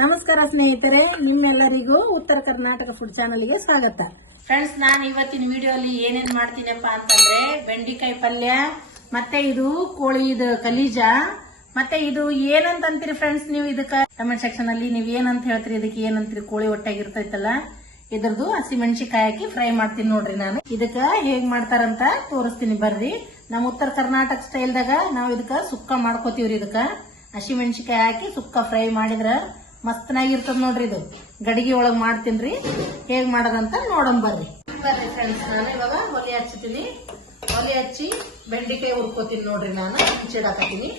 ನಮಸ್ಕಾರ ಸ್ನೇಹಿತರೆ, ನಿಮ್ಮೆಲ್ಲರಿಗೂ ಉತ್ತರ ಕರ್ನಾಟಕ ಫುಡ್ ಚಾನಲ್ಗೆ ಸ್ವಾಗತ. ಫ್ರೆಂಡ್ಸ್ ನಾನು ಇವತ್ತಿನ ವಿಡಿಯೋಲಿ ಏನೇನ್ ಮಾಡ್ತೀನಪ್ಪ ಅಂತಂದ್ರೆ ಬೆಂಡಿಕಾಯಿ ಪಲ್ಯ, ಮತ್ತೆ ಇದು ಕೋಳಿ ಇದು ಕಲೀಜ, ಮತ್ತೆ ಇದು ಏನಂತ ಅಂತೀರಿ ಫ್ರೆಂಡ್ಸ್ ನೀವು ಇದಕ್ಕ? ಕಮೆಂಟ್ ಸೆಕ್ಷನ್ ಅಲ್ಲಿ ನೀವು ಏನಂತ ಹೇಳ್ತೀರಿ, ಇದಕ್ಕೆ ಏನಂತೀರಿ, ಕೋಳಿ ಹೊಟ್ಟೆಗಿರ್ತೈತಲ್ಲ ಇದ್ರದ್ದು ಹಸಿಮೆಣಸಿಕಾಯಿ ಹಾಕಿ ಫ್ರೈ ಮಾಡ್ತೀನಿ ನೋಡ್ರಿ ನಾನು. ಇದಕ್ಕ ಹೇಗ್ ಮಾಡ್ತಾರಂತ ತೋರಿಸ್ತೀನಿ ಬರ್ರಿ. ನಮ್ಮ ಉತ್ತರ ಕರ್ನಾಟಕ ಸ್ಟೈಲ್ದಾಗ ನಾವು ಇದಕ್ಕ ಸುಕ್ಕ ಮಾಡ್ಕೋತೀವ್ರಿ ಇದಕ್ಕ. ಹಸಿಮೆಣಸಿಕಾಯಿ ಹಾಕಿ ಸುಕ್ಕ ಫ್ರೈ ಮಾಡಿದ್ರ ಮಸ್ತನಾಗಿರ್ತದ ನೋಡ್ರಿ ಇದು. ಗಡಿಗೆ ಒಳಗ್ ಮಾಡ್ತೀನ್ರಿ. ಹೇಗ್ ಮಾಡೋದಂತ ನೋಡೋಣ ಬರ್ರಿ. ಬರ್ರಿ ಫ್ರೆಂಡ್ಸ್ ನಾನು ಇವಾಗ ಒಲೆ ಹಚ್ತೀನಿ ಒಲೆ ಹಚ್ಚಿ ಬೆಂಡಿಕಾಯಿ ಹುರ್ಕೋತೀನಿ ನೋಡ್ರಿ ನಾನು. ಹಂಚಿಡಾಕತ್ತೀನಿ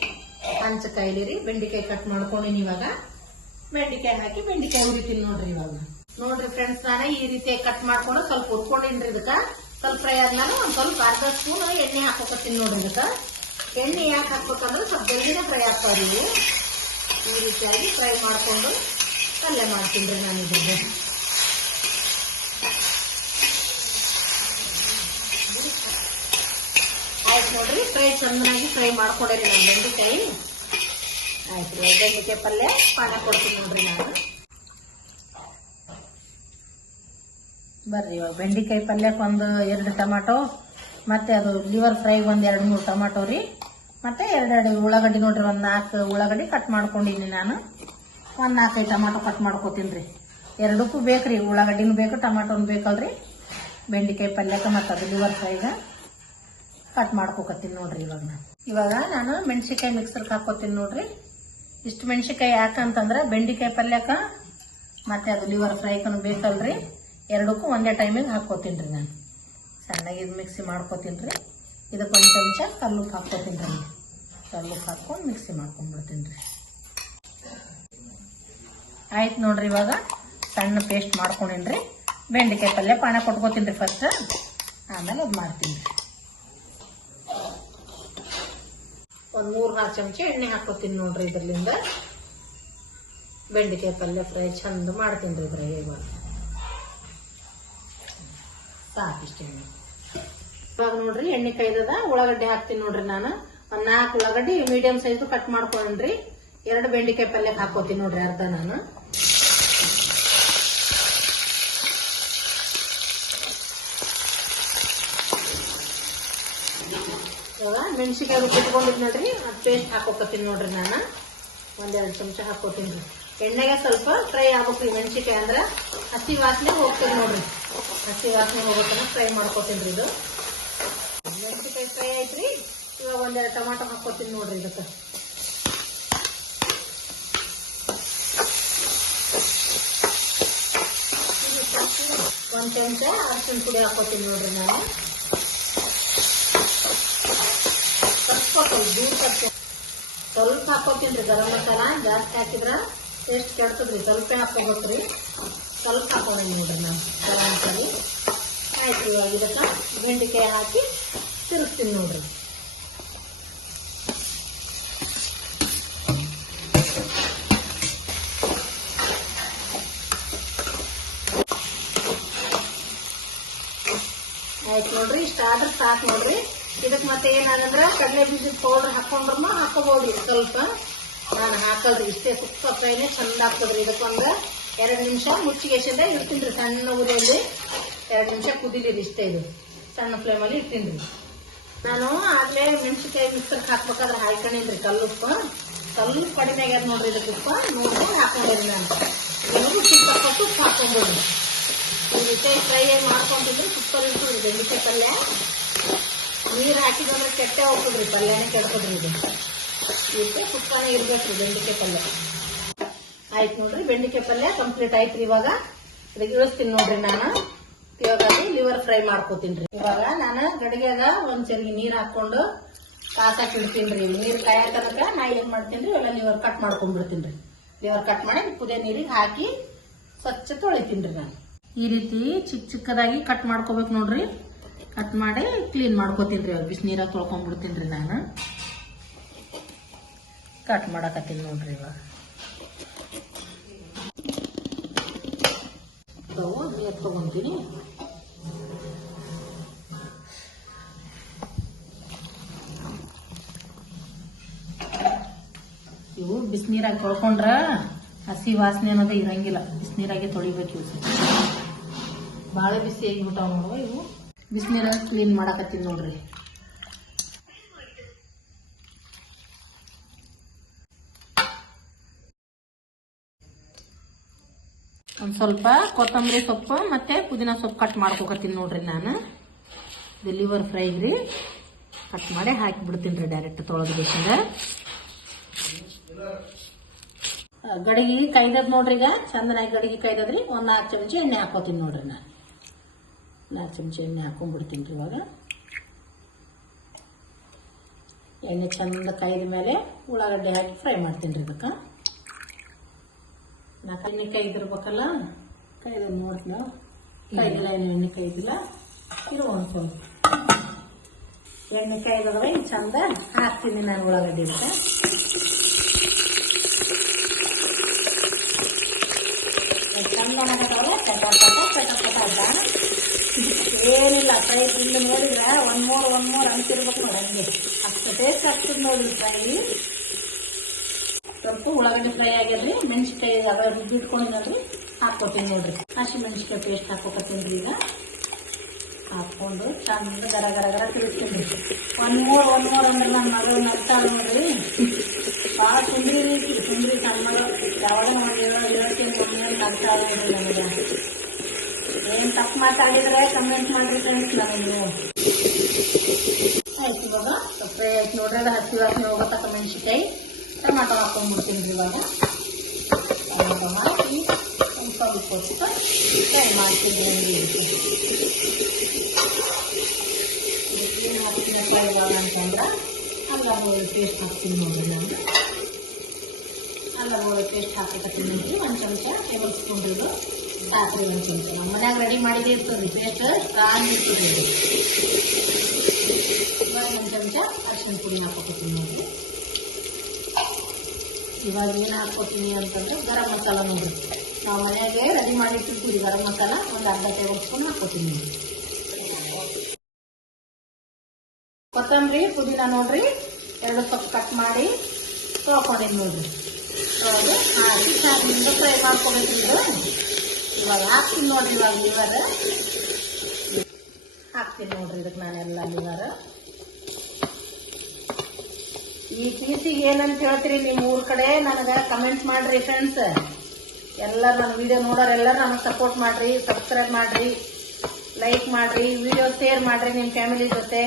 ಹಂಚಕಾಯಿಲಿ ರೀ. ಬೆಂಡಿಕಾಯಿ ಕಟ್ ಮಾಡ್ಕೊಂಡಿನಿ ಇವಾಗ. ಬೆಂಡಿಕಾಯಿ ಹಾಕಿ ಬೆಂಡಿಕಾಯಿ ಹುರಿತೀನಿ ನೋಡ್ರಿ ಇವಾಗ. ನೋಡ್ರಿ ಫ್ರೆಂಡ್ಸ್ ನಾನು ಈ ರೀತಿ ಕಟ್ ಮಾಡ್ಕೊಂಡು ಸ್ವಲ್ಪ ಹುರ್ಕೊಂಡಿನ್ರಿ ಇದಕ್ಕ. ಸ್ವಲ್ಪ ಫ್ರೈ ಆದ್ಮೇಲೆ ಒಂದ್ ಸ್ವಲ್ಪ ಅರ್ಧ ಸ್ಪೂನ್ ಎಣ್ಣೆ ಹಾಕೋಕತ್ತೀನಿ ನೋಡ್ರಿ ಇದಕ್ಕ. ಎಣ್ಣೆ ಯಾಕೆ ಹಾಕ್ಬೇಕಂದ್ರೆ ಸ್ವಲ್ಪ ಜಲ್ದಿನೇ ಫ್ರೈ ಆಗ್ತಾವ್ರಿ ಈ ರೀತಿಯಾಗಿ ಫ್ರೈ ಮಾಡ್ಕೊಂಡು ಪಲ್ಯ ಮಾಡ್ತೀನಿ ರೀ ನಾನು ಇದ್ರದ್ದು ಆಯ್ತು ನೋಡ್ರಿ ಫ್ರೈ ಚೆನ್ನಾಗಿ ಫ್ರೈ ಮಾಡ್ಕೊಡೇರಿ ನಾನು ಬೆಂಡೆಕಾಯಿ. ಆಯ್ತು ರೀ, ಬೆಂಡೆಕಾಯಿ ಪಲ್ಯ, ಪಾನ ಕೊಡ್ತೀನಿ ನೋಡ್ರಿ ನಾನು. ಬರ್ರಿ, ಇವಾಗ ಬೆಂಡೆಕಾಯಿ ಪಲ್ಯಕ್ಕೆ ಒಂದು ಎರಡು ಟೊಮಾಟೊ, ಮತ್ತೆ ಅದು ಲಿವರ್ ಫ್ರೈಗೆ ಒಂದು ಎರಡು ಮೂರು ಟೊಮಾಟೊ ರೀ. ಮತ್ತೆ ಎರಡೆರಡು ಉಳ್ಳಾಗಡ್ಡಿ ನೋಡ್ರಿ, ಒಂದು ನಾಲ್ಕು ಉಳ್ಳಾಗಡ್ಡಿ ಕಟ್ ಮಾಡ್ಕೊಂಡಿನಿ ನಾನು. ಒಂದು ನಾಲ್ಕೈದು ಟಮಾಟೊ ಕಟ್ ಮಾಡ್ಕೊತೀನಿ ರೀ. ಎರಡಕ್ಕೂ ಬೇಕ್ರಿ, ಉಳ್ಳಾಗಡ್ಡಿನೂ ಬೇಕು, ಟಮಾಟೊನು ಬೇಕಲ್ರಿ. ಬೆಂಡೆಕಾಯಿ ಪಲ್ಯಕ್ಕೆ ಮತ್ತು ಅದು ಲಿವರ್ ಫ್ರೈಗೆ ಕಟ್ ಮಾಡ್ಕೋಕತ್ತೀನಿ ನೋಡ್ರಿ ಇವಾಗ ನಾನು. ಇವಾಗ ನಾನು ಮೆಣಸಿಕಾಯಿ ಮಿಕ್ಸರ್ಗೆ ಹಾಕೋತೀನಿ ನೋಡ್ರಿ. ಇಷ್ಟು ಮೆಣಸಿಕಾಯಿ ಯಾಕಂತಂದ್ರೆ ಬೆಂಡೆಕಾಯಿ ಪಲ್ಯಕ್ಕೆ ಮತ್ತೆ ಅದು ಲಿವರ್ ಫ್ರೈಕನು ಬೇಕಲ್ರಿ. ಎರಡಕ್ಕೂ ಒಂದೇ ಟೈಮಿಗೆ ಹಾಕೋತೀನಿ ರೀ ನಾನು. ಸಣ್ಣಗೆ ಮಿಕ್ಸಿ ಮಾಡ್ಕೋತೀನಿ ರೀ. ಇದಕ್ಕೆ ಒಂದು ಚಮಚ ಕಲ್ಲುಪ್ಪು ಹಾಕ್ಕೊತೀನಿ ರೀ. ಕಲ್ಲುಪ್ಪು ಹಾಕ್ಕೊಂಡು ಮಿಕ್ಸಿ ಮಾಡ್ಕೊಂಡ್ಬಿಡ್ತೀನಿ ರೀ. ಆಯ್ತು ನೋಡ್ರಿ ಇವಾಗ ಸಣ್ಣ ಪೇಸ್ಟ್ ಮಾಡ್ಕೊಂಡಿನಿ ರೀ. ಬೆಂಡೆಕಾಯಿ ಪಲ್ಯ ಪಾನ ಕೊಟ್ಕೋತೀನಿ ರೀ ಫಸ್ಟ್ ಆಮೇಲೆ ಅದು ಮಾಡ್ತೀನಿ ರೀ. ಒಂದು ಮೂರು ನಾಲ್ಕು ಚಮಚ ಎಣ್ಣೆ ಹಾಕೋತೀನಿ ನೋಡ್ರಿ ಇದ್ರಲಿಂದ. ಬೆಂಡೆಕಾಯಿ ಪಲ್ಯ ಫ್ರೈ ಚಂದ ಮಾಡ್ತೀನಿ ರೀ ಇದ್ರಾಗ ಇವಾಗ. ಸಾಕಿಷ್ಟು ಎಣ್ಣೆ ಇವಾಗ ನೋಡ್ರಿ ಎಣ್ಣೆ ಕೈದದ ಉಳ್ಳಾಗಡ್ಡಿ ಹಾಕ್ತೀನಿ ನೋಡ್ರಿ ನಾನು. ಒಂದ್ ನಾಲ್ಕು ಉಳ್ಳಾಗಡ್ಡಿ ಮೀಡಿಯಂ ಸೈಜ್ ಕಟ್ ಮಾಡ್ಕೊಂಡ್ರಿ ಎರಡು ಬೆಂಡೆಕಾಯಿ ಪಲ್ಯ ಹಾಕೋತೀನಿ ನೋಡ್ರಿ ಅರ್ಧ ನಾನು. ಇವಾಗ ಮೆಣಸಿಕಾಯಿ ರುಬ್ಬಿಟ್ಕೊಂಡಿದ್ ನೋಡ್ರಿ, ಅದು ಪೇಸ್ಟ್ ಹಾಕೋಕತ್ತೀನಿ ನೋಡ್ರಿ ನಾನು. ಒಂದೆರಡು ಚಮಚ ಹಾಕೋತೀನಿ ರೀ ಎಣ್ಣೆಗೆ ಸ್ವಲ್ಪ ಫ್ರೈ ಆಗ್ಬೇಕ್ರಿ ಮೆಣಸಿಕಾಯಿ ಅಂದ್ರೆ. ಹಸಿ ವಾಸನೆ ಹೋಗ್ತೀನಿ ನೋಡ್ರಿ. ಹಸಿ ವಾಸನೆ ಹೋಗೋತನ ಫ್ರೈ ಮಾಡ್ಕೋತೀನಿ ರೀ ಇದು. ಫ್ರೈ ರೀ ಇವಾಗ ಒಂದೆರಡು ಟೊಮಾಟೊ ಹಾಕೋತೀನಿ ನೋಡ್ರಿ ಇದಕ್ಕೆ. ಒಂದು ಚಮಚ ಅರ್ಶಿನ ಪುಡಿ ಹಾಕೋತೀನಿ ನೋಡ್ರಿ ನಾನು. ಸ್ವಲ್ಪ ದೂರ ಸ್ವಲ್ಪ ಹಾಕೋತೀನಿ ರೀ ಗರಂ ಮಸಾಲ, ಜಾಸ್ತಿ ಹಾಕಿದ್ರ ಟೇಸ್ಟ್ ಕೆಡ್ತದ್ರಿ. ಸ್ವಲ್ಪ ಹಾಕೋಬೇಕ್ರಿ ಸ್ವಲ್ಪ ಹಾಕೋಣ ನೋಡ್ರಿ ನಾನು ಗರಂ ಮಸಾಲೆ. ಆಯ್ತು ಇವಾಗ ಇದಕ್ಕೆ ಬೆಂಡೆಕಾಯಿ ಹಾಕಿ ತಿರುಗ್ತೀನಿ ನೋಡ್ರಿ. ಆಯ್ತು ನೋಡ್ರಿ, ಇಷ್ಟ ಆದ್ರೆ ಸಾಕು ನೋಡ್ರಿ. ಇದಕ್ಕೆ ಮತ್ತೆ ಏನಾಗಂದ್ರೆ ಕಡಲೆ ಬೀಜದ ಪೌಡರ್ ಹಾಕೊಂಡ್ರು ಹಾಕೋಬಹುದು ಸ್ವಲ್ಪ. ನಾನು ಹಾಕಲ್ರಿ, ಇಷ್ಟೇ ಸುಕ್ಕ ಫ್ರೈನೇ ಚಂದ ಆಗ್ತದ್ರಿ ಇದಕ್ಕೊಂದ ಎರಡು ನಿಮಿಷ ಮುಚ್ಚಿಗೆಸಿಂದ ಇಡ್ತೀನಿ ರೀ, ಸಣ್ಣ ಉರಿಯಲ್ಲಿ. ಎರಡು ನಿಮಿಷ ಕುದಿಲಿರಿ ಇಷ್ಟೇ ಇದು. ಸಣ್ಣ ಫ್ಲೇಮಲ್ಲಿ ಇಡ್ತೀನಿ ರೀ. ನಾನು ಆಗ್ಲೇ ಮೆಣಸಿನ್ಕಾಯಿ ಮಿಕ್ಸರ್ಗೆ ಹಾಕ್ಬೇಕಾದ್ರೆ ಹಾಯ್ಕೊಂಡಿನ್ರಿ ಕಲ್ಲುಪ್ಪ ಕಲ್ಲುಪ್ಪು ಕಡಿಮೆ ಆಗ್ಯದ ನೋಡ್ರಿ ಇದಕ್ಕೆ ಉಪ್ಪ. ನೋಡ್ಕೊಂಡು ಹಾಕೊಂಡಿರಿ ನಾನು. ಎಲ್ಲರೂ ತುಪ್ಪ ಕೊಟ್ಟು ಹಾಕೊಂಡ್ಬಿಡ್ರಿ ಈ ರೀತಿ ಫ್ರೈ ಮಾಡ್ಕೊಂಡಿದ್ರು ಸೂಪರ್ ಇರ್ತದ್ರಿ ಬೆಂಡೆಕಾಯಿ ಪಲ್ಯ. ನೀರು ಹಾಕಿದಂದ್ರೆ ಕೆಟ್ಟೆ ಹೋಗ್ತದ್ರಿ ಪಲ್ಯನೇ ಕೆಡ್ತದ್ರಿ ಇದು. ರೀತಿ ಇರಬೇಕು ಇರ್ಬೇಕ್ರಿ ಬೆಂಡೆಕಾಯಿ ಪಲ್ಯ. ಆಯ್ತು ನೋಡ್ರಿ ಬೆಂಡೆಕಾಯಿ ಪಲ್ಯ ಕಂಪ್ಲೀಟ್ ಆಯ್ತು ಇವಾಗ. ಇದಕ್ಕೆ ಇಳಿಸ್ತೀನಿ ನೋಡ್ರಿ ನಾನು. ಇವಾಗ ಲಿವರ್ ಫ್ರೈ ಮಾಡ್ಕೋತೀನಿ ಇವಾಗ ನಾನು ಗಡಿಗೆಗ ಒಂದ್ ಚರಿಗೆ ನೀರ್ ಹಾಕೊಂಡು ಕಾಸಾಕ್ ಇಡ್ತೀನಿ ರೀ ನೀರ್ ಕಾಯಕ್ಕ ನಾ ಏನ್ ಮಾಡ್ತೀನಿ ರೀ ಎಲ್ಲ ಲಿವರ್ ಕಟ್ ಮಾಡ್ಕೊಂಡ್ಬಿಡ್ತೀನಿ ರೀ ಲಿವರ್ ಕಟ್ ಮಾಡಿ ಕುದಿಯೋ ನೀರಿಗೆ ಹಾಕಿ ಸ್ವಚ್ಛ ತೊಳಿತೀನಿ ರೀ ನಾನು. ಈ ರೀತಿ ಚಿಕ್ಕ ಚಿಕ್ಕದಾಗಿ ಕಟ್ ಮಾಡ್ಕೋಬೇಕು ನೋಡ್ರಿ. ಕಟ್ ಮಾಡಿ ಕ್ಲೀನ್ ಮಾಡ್ಕೋತೀನಿ ರೀ ಬಿಸಿ ನೀರಾಗ ತೊಳ್ಕೊಂಡ್ಬಿಡ್ತೀನಿ ರೀ ನಾನು. ಕಟ್ ಮಾಡಕತ್ತೀನಿ ನೋಡ್ರಿ ಇವಾಗ. ಎತ್ಕೊಂತೀನಿ ಇವು ಬಿಸಿನೀರಾಗ ತೊಳ್ಕೊಂಡ್ರ ಹಸಿ ವಾಸನೆ ಅನ್ನೋದು ಇರಂಗಿಲ್ಲ. ಬಿಸಿನೀರಾಗೆ ತೊಳಿಬೇಕು ಇವು. ಬಾಳೆ ಬಿಸಿ ಆಗಿಬಿಟ್ಟಾವ ನೋಡುವ ಇವು. ಬಿಸಿನೀರಾಗ ಕ್ಲೀನ್ ಮಾಡಾಕತ್ತೀನಿ ನೋಡ್ರಿ. ಒಂದು ಸ್ವಲ್ಪ ಕೊತ್ತಂಬರಿ ಸೊಪ್ಪು ಮತ್ತೆ ಪುದೀನ ಸೊಪ್ಪು ಕಟ್ ಮಾಡ್ಕೋಕತ್ತೀನಿ ನೋಡ್ರಿ ನಾನು. ಇದು ಲಿವರ್ ರೀ. ಕಟ್ ಮಾಡಿ ಹಾಕಿ ಬಿಡ್ತೀನಿ ರೀ ಡೈರೆಕ್ಟ್ ತೊಳೆದು ಬೇಕಿಂದ ಗಡಿಗೆ ಕೈದದ್ ನೋಡ್ರಿ ಈಗ. ಚಂದನಾಗಿ ಗಡಿಗೆ ಕೈದದ್ರಿ ಒಂದು ನಾಲ್ಕು ಚಮಚ ಎಣ್ಣೆ ಹಾಕೋತೀನಿ ನೋಡ್ರಿ ನಾನು. ನಾಲ್ಕು ಚಮಚ ಎಣ್ಣೆ ಹಾಕೊಂಡ್ಬಿಡ್ತೀನಿ ರೀ ಇವಾಗ. ಎಣ್ಣೆ ಚಂದ ಕೈದ ಮೇಲೆ ಉಳ್ಳಾಗಡ್ಡೆ ಹಾಕಿ ಫ್ರೈ ಮಾಡ್ತೀನಿ ರೀ ಇದಕ್ಕೆ. ಎಣ್ಣೆ ಕೈದಿರ್ಬೇಕಲ್ಲ ಕೈದ ನೋಡ್ತೀನಿ? ಕೈದಿಲ್ಲ ಏನು ಎಣ್ಣೆ ಕೈದಿಲ್ಲ ಇದು ಸ್ವಲ್ಪ ಎಣ್ಣೆ ಕೈದದವ ಇನ್ನು ಚಂದ ಹಾಕ್ತೀನಿ ನಾನು ಉಳ್ಳಾಗಡ್ಡಿ ಅಂತ ಚಂದ ಪಟ ಪಟ ಪಟ ಅಂತ ಏನಿಲ್ಲ ಕೈ ತಿಂದು ನೋಡಿದ್ರೆ ಒಂದ್ ಮೂರು ಒಂದ್ ಮೂರು ಅಂತಿರ್ಬೇಕು ನೋಡಿ ಹಂಗೆ. ಅಷ್ಟು ಟೇಸ್ಟ್ ಆಗ್ತದೆ ನೋಡಿ ಫ್ರೈ ಸ್ವಲ್ಪ ಉಳ್ಳಾಗಡ್ಡೆ ಫ್ರೈ ಆಗ್ಯದ್ರಿ ಮೆಣಸಿನ್ಕಾಯಿ ಅದ ರುಬ್ಬಿಟ್ಕೊಂಡಿದ್ರಿ ಹಾಕ್ಕೊತೀನಿ ನೋಡ್ರಿ? ಹಸಿ ಮೆಣಸಿನ್ಕಾಯಿ ಪೇಸ್ಟ್ ಹಾಕೋಕತ್ತೀನಿ ಈಗ. ಹಾಕ್ಕೊಂಡು ಚಂದ ಗರ ಗರ ಗರ ತಿರುಗ್ತೀನಿ. ಒಂದ್ ಮೂರು ಒಂದ್ ಮೂರು ಅಂದ್ರೆ ನನ್ನ ಮಗಳು ನಗ್ತಾಳ ನೋಡ್ರಿ. ಭಾಳ ತುಂಬ್ರಿ ರೀತಿ, ತುಂಬ್ರಿ ಸಣ್ಣ ಮಗಳು ಯಾವಾಗ ಒಂದು ಏಳು ನಗ್ತಾಳ ನೋಡ್ರಿ ನನಗೆ ಏನ್ ತಪ್ಪು ಮಾತಾಡಿದ್ರೆ ಕಮೆಂಟ್ ಮಾಡ್ರಿ ಫ್ರೆಂಡ್ಸ್ ನನಗೆ ನೀವು ಆಯ್ತು ಇವಾಗ ಫ್ರೈ ಆಯ್ತು ನೋಡ್ರಿ ಅದು ಹೋಗತ್ತಕ್ಕ ಮೆಣಸಿನ್ಕಾಯಿ. ಟೊಮಾಟೊ ಹಾಕೊಂಡ್ಬಿಡ್ತೀನಿ ರೀ ಇವಾಗ ಟೊಮಾಟೊ ಹಾಕಿ ಒಂದು ಸ್ವಲ್ಪ ಹೊತ್ತು ಫ್ರೈ ಮಾಡ್ತೀನಿ ಹಂಗೆ ಏನು ಹಾಕ್ತೀನಿ ಫ್ರೈ ಇವಾಗ ಅಂತಂದ್ರೆ ಅಲ್ಲ ಹೋಳಿ ಪೇಸ್ಟ್ ಹಾಕ್ತೀನಿ ನೋಡ್ರಿ ನಾನು ಅಲ್ಲ ಹೋಳಿ ಪೇಸ್ಟ್ ಹಾಕಕತ್ತೀನಿ ನೋಡ್ರಿ ಒಂದು ಚಮಚ ಟೇಬಲ್ ಸ್ಪೂನ್ ಇದು ಸಾಕ್ರಿ ಒಂದು ಚಮಚ ನಮ್ಮ ಮನ್ಯಾಗ ರೆಡಿ ಮಾಡಿದೇ ಇರ್ತದೆ ರೀ ಪೇಸ್ಟ್ ಸ್ಟ್ರಾಂಗ್ ಇರ್ತದೆ ಇದು ಇವಾಗ ಒಂದು ಚಮಚ ಅರಿಶಿನ ಪುಡಿ ಹಾಕೋತೀನಿ ನೋಡ್ರಿ ಇವಾಗ ಏನು ಹಾಕ್ಕೊತೀನಿ ಅಂತಂದ್ರೆ ಗರಂ ಮಸಾಲ ನೋಡಿ ನಾವು ಮನೆಯಾಗೆ ರೆಡಿ ಮಾಡಿ ಇಟ್ಟಿರ್ತೀವಿ ಗರಂ ಮಸಾಲ. ಒಂದು ಅರ್ಧ ಟೇಬಲ್ ಸ್ಪೂನ್ ಹಾಕ್ಕೊತೀನಿ ಕೊತ್ತಂಬರಿ, ಪುದೀನ ನೋಡ್ರಿ. ಎರಡು ಸೊಪ್ಪು ಕಟ್ ಮಾಡಿ ತೊಳ್ಕೊಂಡಿನಿ ನೋಡ್ರಿ. ತೊಳೆದು ಹಾಕಿ ಸಾಕಿನಿಂದ ಫ್ರೈ ಮಾಡ್ಕೊಬೇಕು ಇದು ಇವಾಗ ಹಾಕ್ತೀನಿ ನೋಡ್ರಿ ಇವಾಗ ಲಿವರ್ ಹಾಕ್ತೀನಿ ನೋಡ್ರಿ ಇದಕ್ಕೆ ನಾನೆಲ್ಲ ಲಿವರ್ ಈ ಪೀಸಿಗೆ ಏನಂತ ಹೇಳ್ತೀರಿ, ನಿಮ್ಮ ಊರ ಕಡೆ ನನಗೆ ಕಮೆಂಟ್ ಮಾಡ್ರಿ ಫ್ರೆಂಡ್ಸ್ ಎಲ್ಲರೂ ನನ್ನ ವಿಡಿಯೋ ನೋಡೋರು ಎಲ್ಲರೂ ನನಗೆ ಸಪೋರ್ಟ್ ಮಾಡ್ರಿ ಸಬ್ಸ್ಕ್ರೈಬ್ ಮಾಡ್ರಿ ಲೈಕ್ ಮಾಡ್ರಿ ವಿಡಿಯೋ ಶೇರ್ ಮಾಡ್ರಿ ನಿಮ್ಮ ಫ್ಯಾಮಿಲಿ ಜೊತೆ.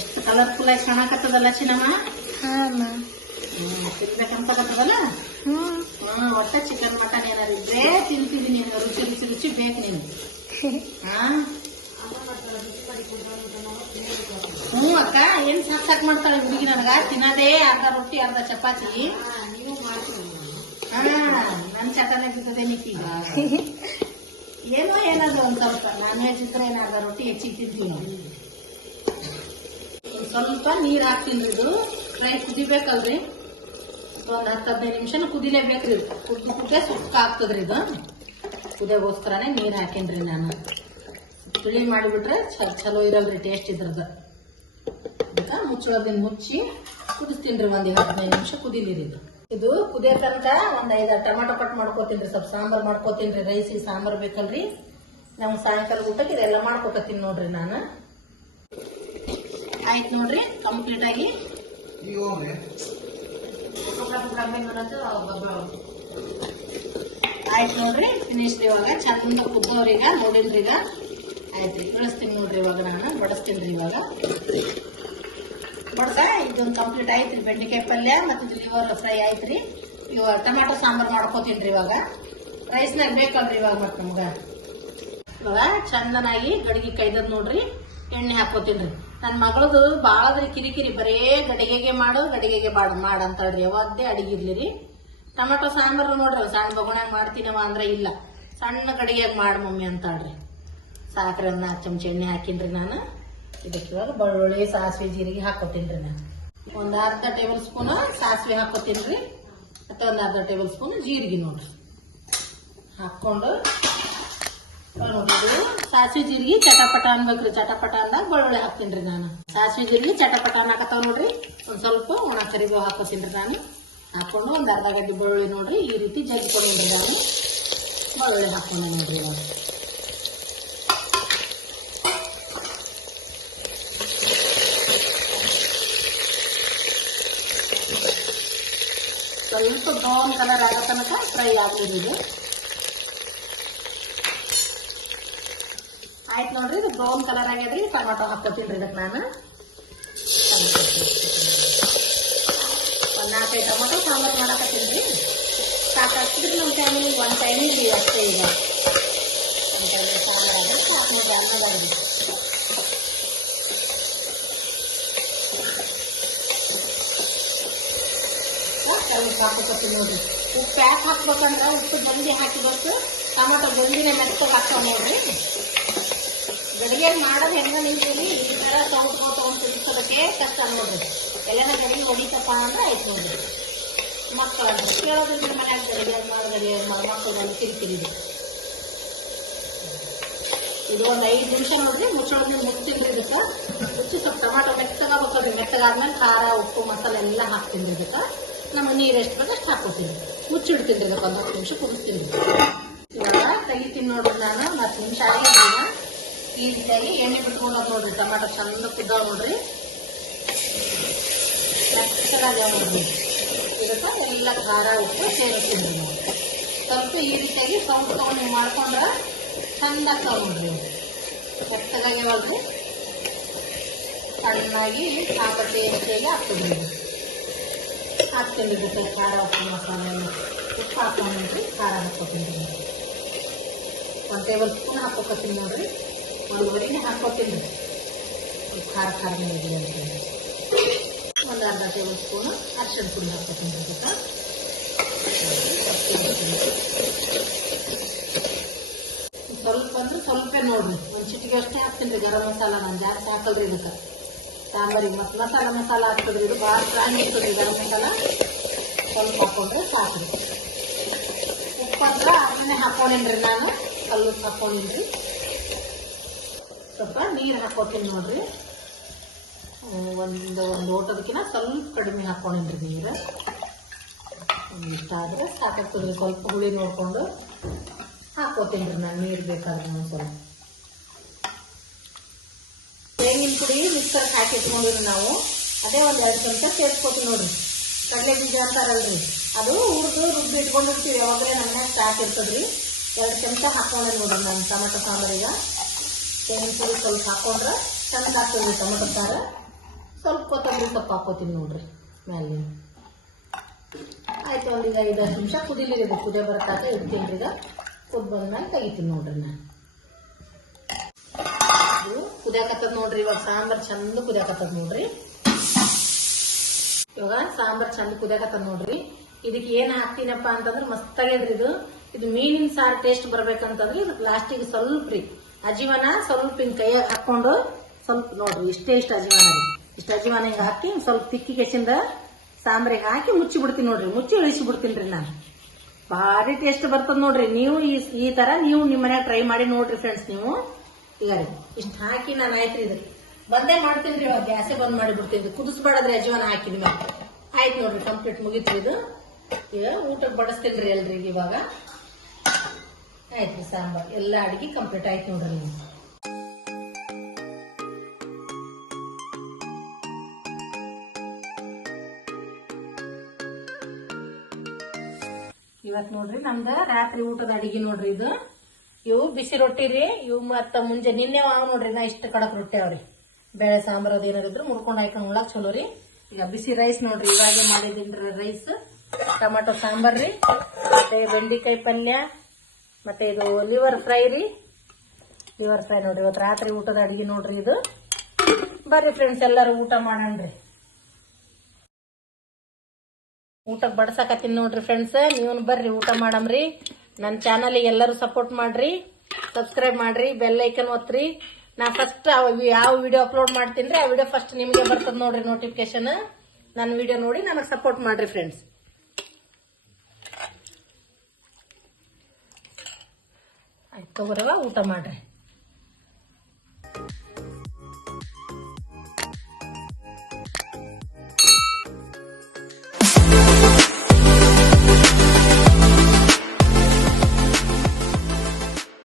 ಎಷ್ಟು ಕಲರ್ಫುಲ್ ಆಗಿ ಕಾಣಕತ್ತದಲ್ಲ ಚಿನ್ನಮ್ಮ? ತಿನ್ಬೇಕಂತಕತ್ತದಲ್ಲ ಹಾ ಒಟ್ಟ ಚಿಕನ್ ಮಟನ್ ಏನಾರು ಇದ್ರೆ ತಿಂತೀವಿ ನೀನು ರುಚಿ ರುಚಿ ರುಚಿ ಬೇಕು ನೀನು ಹಾ ಹ್ಞೂ ಅಕ್ಕ ಏನ್ ಸಾಕ್ ಸಾಕ್ ಮಾಡ್ತಾಳೆ ಹುಡುಗಿ ನನಗ ತಿನ್ನೋದೇ ಅರ್ಧ ರೊಟ್ಟಿ ಅರ್ಧ ಚಪಾತಿ ಹಾ ನನ್ ಚಟನೆ ಬಿದ್ದದೆ ನಿಕ್ಕಿ ಏನೋ ಏನದು ಒಂದ್ ಸ್ವಲ್ಪ ನಾನ್ ವೆಜ್ ಇದ್ರೆ ಏನ್ ಅರ್ಧ ರೊಟ್ಟಿ ಹೆಚ್ಚಿಗೆ ತಿಂತೀವಿ ನಾವು ಒಂದ್ ಸ್ವಲ್ಪ ನೀರ್ ಹಾಕ್ತೀನಿ ಇದು ಫ್ರೈ ಕುದಿಬೇಕಲ್ರಿ ಒಂದ್ ಹತ್ತು ಹದಿನೈದು ನಿಮಿಷ ಕುದಿಲೇಬೇಕ್ರಿ ಕುದ್ದು ಕುದ್ದೆ ಸುಕ್ಕ ಆಗ್ತದ್ರಿ ಇದು. ಕುದಿಯೋಗೋಸ್ಕರನೇ ನೀರು ಹಾಕೇನ್ರಿ ನಾನು. ತಿಳಿ ಮಾಡಿಬಿಟ್ರೆ ಚಲೋ ಇರಲ್ರಿ ಟೇಸ್ಟ್ ಇದ್ರದ್ದು. ಅದಕ್ಕೆ ಮುಚ್ಚಳದಿಂದ ಮುಚ್ಚಿ ಕುದಿಸ್ತೀನಿ ಒಂದು ಹದಿನೈದು ನಿಮಿಷ ಕುದಿಲಿರಿ ಇದು. ಇದು ಕುದಿಯೋ ತನಕ ಒಂದು ಐದು ಟೊಮೆಟೊ ಕಟ್ ಮಾಡ್ಕೋತೀನಿ ಸ್ವಲ್ಪ ಸಾಂಬಾರ್ ಮಾಡ್ಕೋತೀನಿ ರೈಸಿಗೆ ಸಾಂಬಾರ್ ಬೇಕಲ್ರಿ. ನಮ್ಗೆ ಸಾಯಂಕಾಲ ಊಟಕ್ಕೆ ಇದೆಲ್ಲ ಮಾಡ್ಕೋತೀನಿ ನೋಡ್ರಿ ನಾನು. ಆಯ್ತು ನೋಡ್ರಿ ಕಂಪ್ಲೀಟ್ ಆಗಿ. ಆಯ್ತು ನೋಡ್ರಿ ಫಿನಿಶ್ ಇವಾಗ. ಚಂದ ಕುದ್ದವ್ರೀಗ ನೋಡಿಲ್ರಿ ಈಗ. ಆಯ್ತು ಇಳಿಸ್ತೀನಿ ನೋಡ್ರಿ ಇವಾಗ ನಾನು, ಬಡಿಸ್ತೀನಿ ಇವಾಗ. ಬಡ್ಸ, ಇದೊಂದು ಕಂಪ್ಲೀಟ್ ಆಯ್ತು ರೀ, ಬೆಂಡೆಕಾಯಿ ಪಲ್ಯ ಮತ್ತು ಇದು ಲಿವರ್ ಫ್ರೈ ಆಯ್ತು ರೀ. ಇವಾಗ ಟೊಮಾಟೊ ಸಾಂಬಾರು ಮಾಡ್ಕೋತೀನಿ ರೀ ಇವಾಗ. ರೈಸ್ನಾಗ ಬೇಕಲ್ರಿ ಇವಾಗ ಮತ್ತೆ ನಮ್ಗೆ. ಇವಾಗ ಚಂದನಾಗಿ ಗಡಿಗೆ ಕೈದದ್ ನೋಡ್ರಿ, ಎಣ್ಣೆ ಹಾಕೋತೀನಿ ರೀ. ನನ್ನ ಮಗಳದು ಬಾಳದ್ರಿ ಕಿರಿಕಿರಿ, ಬರೇ ಗಡಿಗೆಗೆ ಮಾಡು, ಗಡಿಗೆಗೆ ಬಾಡು, ಮಾಡು ಅಂತಾಳ್ರಿ ಯಾವತ್ತೇ ಅಡಿಗೆ ರೀ. ಟೊಮೆಟೊ, ಸಾಂಬಾರು ನೋಡ್ರಿ, ಸಣ್ಣ ಬಗುಣ್ಯಾಗ ಮಾಡ್ತೀನವ ಅಂದ್ರೆ ಇಲ್ಲ. ಸಣ್ಣ ಗಡಿಗೆಗೆ ಮಾಡು ಮಮ್ಮಿ ಅಂತಾಳ್ರಿ ಸಾಕ್ರಿ ನಾಲ್ಕು ಚಮಚ ಎಣ್ಣೆ ಹಾಕಿನ್ರಿ ನಾನು. ಇದಕ್ಕೆ ಇವಾಗ ಬೆಳ್ಳುಳ್ಳಿ, ಸಾಸಿವೆ, ಜೀರಿಗೆ ಹಾಕೋತೀನ್ರಿ ನಾನು. ಒಂದು ಅರ್ಧ ಟೇಬಲ್ ಸ್ಪೂನ್ ಸಾಸಿವೆ ಹಾಕೋತೀನ್ರಿ ಮತ್ತು ಒಂದು ಅರ್ಧ ಟೇಬಲ್ ಸ್ಪೂನ್ ಜೀರಿಗೆ ನೋಡ್ರಿ. ಹಾಕ್ಕೊಂಡು, ನೋಡ್ರಿ. ಸಾಸಿವೆ ಜೀರಿಗೆ, ಚಟಪಟ ಅನ್ಬೇಕ್ರಿ, ಚಟಪಟ ಅಂದಾಗ ಬೆಳ್ಳುಳ್ಳಿ ಹಾಕ್ತೀನಿ ನಾನು. ಸಾಸಿವೆ ಜೀರಿಗೆ, ಚಟಪಟ ಅನ್ನಕತ್ತಾವ ನೋಡ್ರಿ. ಒಂದ್ ಸ್ವಲ್ಪ ಒಣ ಕರಿಬೇವು ಹಾಕೋತೀನಿ ನಾನು. ಹಾಕೊಂಡು ಒಂದ್ ಅರ್ಧ ಗಡ್ಡೆ ಬೆಳ್ಳುಳ್ಳಿ ನೋಡ್ರಿ, ಈ ರೀತಿ ಜಗ್ಗಿಕೊಂಡ್ರಿ ನಾನು. ಬೆಳ್ಳುಳ್ಳಿ ಹಾಕೊಂಡೆ ನೋಡ್ರಿ ಇವಾಗ. ಸ್ವಲ್ಪ ಬ್ರೌನ್ ಕಲರ್ ಆಗೋ ತನಕ ಫ್ರೈ ಆಗ್ತದೆ ಆಯ್ತು ನೋಡ್ರಿ, ಇದು ಬ್ರೌನ್ ಕಲರ್ ಆಗ್ಯದ್ರಿ ಟೊಮಾಟೊ ಹಾಕೋತೀನಿ ಇದಕ್ಕೆ ನಾನು. ಒಂದು ನಾಲ್ಕೈದು ಟೊಮಾಟೊ, ಸಾಂಬಾರು ಮಾಡಕತ್ತೀನಿ ರೀ. ಸಾಕಾಗ್ತಿದ್ರೆ ನಮ್ಮ ಫ್ಯಾಮಿಲಿಗೆ ಅಷ್ಟೇ ಈಗ ಒಂದು ಟೈಮ್ ನೋಡ್ರಿ ಅನ್ನದಾಗ್ರಿ ಸ್ವಲ್ಪ ಹಾಕೋತೀನಿ ನೋಡ್ರಿ ಉಪ್ಪು ಯಾಕೆ ಹಾಕ್ಬೇಕಂದ್ರೆ ಉಪ್ಪು ಜಲ್ದಿ ಹಾಕಿಬೇಕು ಟೊಮಾಟೊ ಜಲ್ದಿನೇ ಮೆತ್ತಗೆ ಹಾಕ್ತಾವ ನೋಡ್ರಿ. ಗಡಿಗೆ ಮಾಡೋದು ಹೆಂಗ ನಿಂತೀವಿ ಈ ಥರ ಫೋಟೋ ಅಂತ ತಿಳಿಸೋದಕ್ಕೆ ಕಷ್ಟ ನೋಡ್ರಿ ಎಲ್ಲ ಗಡಿ ಹೊಡಿತಪ್ಪ ಅಂದ್ರೆ ಆಯ್ತು ನೋಡ್ರಿ. ಮಕ್ಕಳನ್ನು ಕೇಳೋದ್ರಿಂದ ಮನ್ಯಾಗ ಗಡಿಗೆ ಮಾಡಿ ಗಡಿಗೆ ಮಾಡಿ. ಮಕ್ಕಳು ಕಿರಿಕಿರಿ ಇದು. ಒಂದು ಐದು ನಿಮಿಷ ನೋಡ್ರಿ. ಮುಚ್ಚೋದ್ರಿಂದ ಮುಚ್ಚಿದ್ರಿ ಇದಕ್ಕೆ ಮುಚ್ಚಿ ಸ್ವಲ್ಪ ಟೊಮಾಟೊ ಮೆತ್ತಗಾಗ್ಬೇಕ್ರಿ ಮೆತ್ತಗಾದ್ಮೇಲೆ ಖಾರ, ಉಪ್ಪು, ಮಸಾಲೆ ಎಲ್ಲ ಹಾಕ್ತೀನಿ ಇದಕ್ಕೆ ನಮ್ಮ ನೀರು ಎಷ್ಟು ಬೇಕು ಅಷ್ಟು ಹಾಕೋತೀನಿ ಮುಚ್ಚಿಡ್ತೀನಿ ಇದಕ್ಕೆ ಒಂದು ಹತ್ತು ನಿಮಿಷ ಕುದಿಸ್ತೀನಿ. ಇವಾಗ ತೆಗಿತೀನಿ ನೋಡ್ರಿ ನಾನು. ಹತ್ತು ನಿಮಿಷ ಆಗಿದ್ದೀನ ಈ ರೀತಿಯಾಗಿ ಎಣ್ಣೆ ಬಿಟ್ಕೊಂಡೋದು ನೋಡ್ರಿ ಟೊಮಾಟೊ ಚಂದ ಕುದ್ದಾವ ನೋಡ್ರಿ ಮೆತ್ತಗಾಗ್ಯಾವ ನೋಡ್ರಿ ಇದಕ್ಕೆ ಎಲ್ಲ ಖಾರ ಉಪ್ಪು ಸೇರಿಸ್ತೀನಿ ನಾವು ಸ್ವಲ್ಪ ಈ ರೀತಿಯಾಗಿ ಸೌಂಡ್ ತಗೊಂಡು ನೀವು ಮಾಡ್ಕೊಂಡ್ರೆ ಚಂದ ಆಗ್ತಾವ ನೋಡ್ರಿ ಮೆತ್ತಗಾಗ್ಯಾವಲ್ರಿ ಸಣ್ಣಾಗಿ ಕಾಪಟ್ಟಿ ಎಣ್ಣೆಗೆ ಹಾಕ್ತೀನಿ ಇದು ಹಾಕ್ತೀನಿ ಇದಕ್ಕೆ ಖಾರ ಉಪ್ಪು ಮಸಾಲೆ ಎಲ್ಲ ಉಪ್ಪು ಹಾಕೊಂಡ್ರಿ ಖಾರ ಹಾಕೋತೀನಿ ಒಂದು ಟೇಬಲ್ ಸ್ಪೂನ್ ಹಾಕೋತೀನಿ ನೋಡ್ರಿ ಒಂದುವರೆಗೆ ಹಾಕೋತೀನಿ ಸ್ವಲ್ಪ ಖಾರ ಖಾರ ಇದೆ ಅಂತ ಒಂದು ಅರ್ಧ ಟೇಬಲ್ ಸ್ಪೂನ್ ಅರ್ಶಿಣ ಪುಡಿ ಹಾಕೋತೀನಿ ಅದಕ್ಕೆ ಸ್ವಲ್ಪ ಅಂದ್ರೆ ಸ್ವಲ್ಪ ನೋಡ್ರಿ ಒಂದು ಚಿಟಿಗೆ ಅಷ್ಟೇ ಹಾಕ್ತೀನಿ ರೀ ಗರಂ ಮಸಾಲ ನಾನು ಜಾಸ್ತಿ ಹಾಕಲ್ರಿ ಇದಕ್ಕೆ ಸಾಂಬಾರಿಗೆ ಮತ್ತು ಮಸಾಲ ಮಸಾಲ ಹಾಕ್ತದ್ರಿ ಇದು ಭಾಳ ಸ್ಟ್ರಾಂಗ್ ಇರ್ತದೆ ಗರಂ ಮಸಾಲ ಸ್ವಲ್ಪ ಹಾಕೊಂಡ್ರೆ ಸಾಕ್ರಿ ಉಪ್ಪು ಅಂದ್ರೆ ಅದನ್ನೇ ಹಾಕೊಂಡಿನ್ರಿ ನಾನು ಕಲ್ಲು ಉಪ್ಪು ಹಾಕೊಂಡಿನ್ರಿ ಸ್ವಲ್ಪ ನೀರು ಹಾಕೋತೀನಿ ನೋಡ್ರಿ. ಒಂದು ಒಂದು ಓಟದಕ್ಕಿಂತ ಸ್ವಲ್ಪ ಕಡಿಮೆ ಹಾಕೊಂಡಿನ್ರಿ ನೀರು. ಇಷ್ಟ ಆದರೆ ಸಾಕಾಗ್ತದ್ರಿ ಸ್ವಲ್ಪ ಹುಳಿ ನೋಡಿಕೊಂಡು ಹಾಕೋತೀನಿ ನಾನು ನೀರು ಬೇಕಾದ್ರೆ ಸ್ವಲ್ಪ ತೆಂಗಿನ ಪುಡಿ ಮಿಕ್ಸರ್ ಹಾಕಿ ಇಟ್ಕೊಂಡಿರಿ ನಾವು. ಅದೇ ಒಂದು ಎರಡು ಚಮಚ ಸೇರಿಸ್ಕೊತೀವಿ ನೋಡ್ರಿ. ಕಡಲೆ ಬೀಜ ಅಂತಾರಲ್ರಿ. ಅದು ಹುರಿದು ರುಬ್ಬಿ ಇಟ್ಕೊಂಡಿರ್ತೀವಿ, ಯಾವಾಗಲೇ ನಮ್ಮ ಸ್ಟಾಕ್ ಇರ್ತದ್ರಿ. ಎರಡು ಚಮಚ ಹಾಕೊಂಡೆ ನೋಡ್ರಿ ನಾನು ಟೊಮೆಟೊ ಸಾಂಬಾರಿಗೆ ತೆಂಗಿನ ಸ್ವಲ್ಪ ಹಾಕೊಂಡ್ರೆ ಚಂದ ಹಾಕ್ತೀವಿ ಟೊಮೆಟೊ ಸಾರು ಸ್ವಲ್ಪ ಕೊತ್ತಂಬರಿ ಸೊಪ್ಪು ಹಾಕೋತೀನಿ ನೋಡ್ರಿ ಮ್ಯಾಲೆ. ಆಯ್ತು ಒಂದು ಈಗ ಐದು ಹತ್ತು ನಿಮಿಷ ಕುದಿಲಿ ಇದು ಕುದಿಯ ಬರ್ತಾಕ ಇಡ್ತೀನಿ ಈಗ. ಕುದ್ ಬಂದ್ಮೇಲೆ ತೆಗಿತೀನಿ ನೋಡ್ರಿ ನಾನು ಇದು ಕುದಿಯಾಕತ್ತದ ನೋಡ್ರಿ, ಇವಾಗ ಸಾಂಬಾರ್ ಚಂದ ಕುದಿಯಾಕತ್ತದ ನೋಡ್ರಿ. ಇವಾಗ ಸಾಂಬಾರ್ ಚಂದ ಕುದಿಯಾಕತ್ತದ ನೋಡ್ರಿ. ಇದಕ್ಕೆ ಏನ್ ಹಾಕ್ತೀನಪ್ಪ ಅಂತಂದ್ರೆ ಮಸ್ತಾಗ್ಯದ್ರಿ ಇದು. ಇದು ಮೀನಿನ ಸಾರು ಟೇಸ್ಟ್ ಬರ್ಬೇಕಂತಂದ್ರೆ ಇದಕ್ಕೆ ಲಾಸ್ಟಿಗೆ ಸ್ವಲ್ಪ ರೀ. ಅಜಿವನ ಸ್ವಲ್ಪ ಹಿಂಗ್ ಕೈ ಹಾಕೊಂಡು ಸ್ವಲ್ಪ ನೋಡ್ರಿ, ಇಷ್ಟೇ ಇಷ್ಟ ಅಜೀವನ ರೀ. ಇಷ್ಟ ಅಜೀವನ ಹಿಂಗ ಹಾಕಿ ಸ್ವಲ್ಪ ತಿಕ್ಕಿ ಕೆಸಿಂದ ಸಾಂಬ್ರಿಗೆ ಹಾಕಿ ಮುಚ್ಚಿ ಬಿಡ್ತೀನಿ ನೋಡ್ರಿ. ಮುಚ್ಚಿ ಇಳಿಸಿ ಬಿಡ್ತೀನಿ ರೀ ನಾನು. ಭಾರಿ ಟೇಸ್ಟ್ ಬರ್ತದ ನೋಡ್ರಿ. ನೀವು ಈ ತರ ನೀವು ನಿಮ್ಮ ಮನ್ಯಾಗ ಟ್ರೈ ಮಾಡಿ ನೋಡ್ರಿ ಫ್ರೆಂಡ್ಸ್ ನೀವು. ಈಗ ರೀ, ಇಷ್ಟು ಹಾಕಿ ನಾನು ಆಯ್ತ್ರಿ ಇದು. ಬಂದೇ ಮಾಡ್ತೀನಿ ರೀ ಇವಾಗ. ಗ್ಯಾಸೇ ಬಂದ್ ಮಾಡಿ ಬಿಡ್ತೀನಿ ಕುದಿಸ್ಬೇಡದ್ರಿ ಅಜೀವನ ಹಾಕಿದ ಮೇಲೆ. ಆಯ್ತು ನೋಡ್ರಿ ಕಂಪ್ಲೀಟ್ ಮುಗೀತು ಇದು. ಈಗ ಊಟಕ್ಕೆ ಬಡಿಸ್ತೀನಿ ರೀ ಎಲ್ರಿಗೆ ಇವಾಗ. ಆಯ್ತು ಸಾಂಬಾರ್ ಎಲ್ಲ ಅಡಿಗೆ ಕಂಪ್ಲೀಟ್ ಆಯ್ತು ನೋಡ್ರಿ ನೀವು. ಇವತ್ ನೋಡ್ರಿ ನಮ್ದ ರಾತ್ರಿ ಊಟದ ಅಡಿಗೆ ನೋಡ್ರಿ ಇದು. ಇವು ಬಿಸಿ ರೊಟ್ಟಿ ರೀ, ಇವು ಮತ್ತ ಮುಂಜೆ ನಿನ್ನೆ ಅವ ನೋಡ್ರಿ, ನಾ ಇಷ್ಟ ಕಡಕ್ ರೊಟ್ಟಿ ಅವ್ರಿ ಬೇಳೆ ಸಾಂಬಾರ್ ಅದು ಏನಾರಿದ್ರು ಮುರ್ಕೊಂಡ್ ಹಾಕೊಂಡ್ ಚಲೋ ರೀ. ಈಗ ಬಿಸಿ ರೈಸ್ ನೋಡ್ರಿ, ಇವಾಗೆ ಮಾಡಿದ್ರಿ ರೈಸ್. ಟೊಮಾಟೊ ಸಾಂಬಾರ್ ರೀ, ಮತ್ತೆ ಬೆಂಡಿಕಾಯಿ ಪಲ್ಯ ಮತ್ತೆ ಇದು ಲಿವರ್ ಫ್ರೈ ರೀ. ಲಿವರ್ ಫ್ರೈ ನೋಡ್ರಿ, ಇವತ್ತು ರಾತ್ರಿ ಊಟದ ಅಡಿಗೆ ನೋಡ್ರಿ ಇದು. ಬರ್ರಿ ಫ್ರೆಂಡ್ಸ್ ಎಲ್ಲರೂ ಊಟ ಮಾಡೋಣ್ರಿ ಊಟಕ್ಕೆ ಬಡ್ಸಕತ್ತೀನಿ ನೋಡ್ರಿ ಫ್ರೆಂಡ್ಸ್ ನೀವು ಬರ್ರಿ, ಊಟ ಮಾಡಮ್ರಿ ನನ್ನ ಚಾನಲಿಗೆ ಎಲ್ಲರೂ ಸಪೋರ್ಟ್ ಮಾಡ್ರಿ ಸಬ್ಸ್ಕ್ರೈಬ್ ಮಾಡ್ರಿ ಬೆಲ್ ಐಕನ್ ಒತ್ತ್ರಿ. ನಾ ಫಸ್ಟ್ ಯಾವ ವಿಡಿಯೋ ಅಪ್ಲೋಡ್ ಮಾಡ್ತೀನಿ ಆ ವಿಡಿಯೋ ಫಸ್ಟ್ ನಿಮಗೆ ಬರ್ತದೆ ನೋಡ್ರಿ ನೋಟಿಫಿಕೇಶನ್ ನನ್ನ ವಿಡಿಯೋ ನೋಡಿ ನನಗೆ ಸಪೋರ್ಟ್ ಮಾಡ್ರಿ ಫ್ರೆಂಡ್ಸ್ ಆಯ್ತು ತಗೋರಲ್ಲ ಊಟ ಮಾಡ್ರಿ.